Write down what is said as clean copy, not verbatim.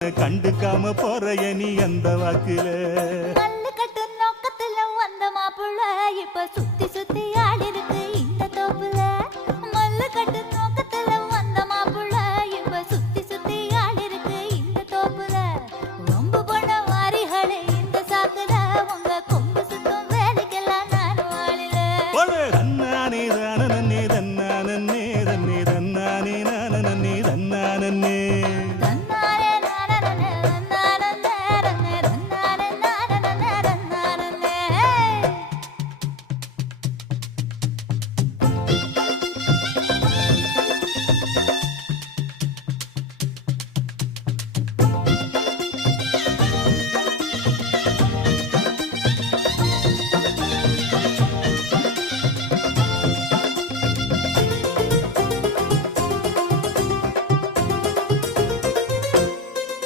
கண்டுக்காம போறைய நீ அந்த வாக்குல கல்லு கட்டு நோக்கத்துல வந்த மாப்புள்ள இப்ப சுத்தி சுத்தி ஆடி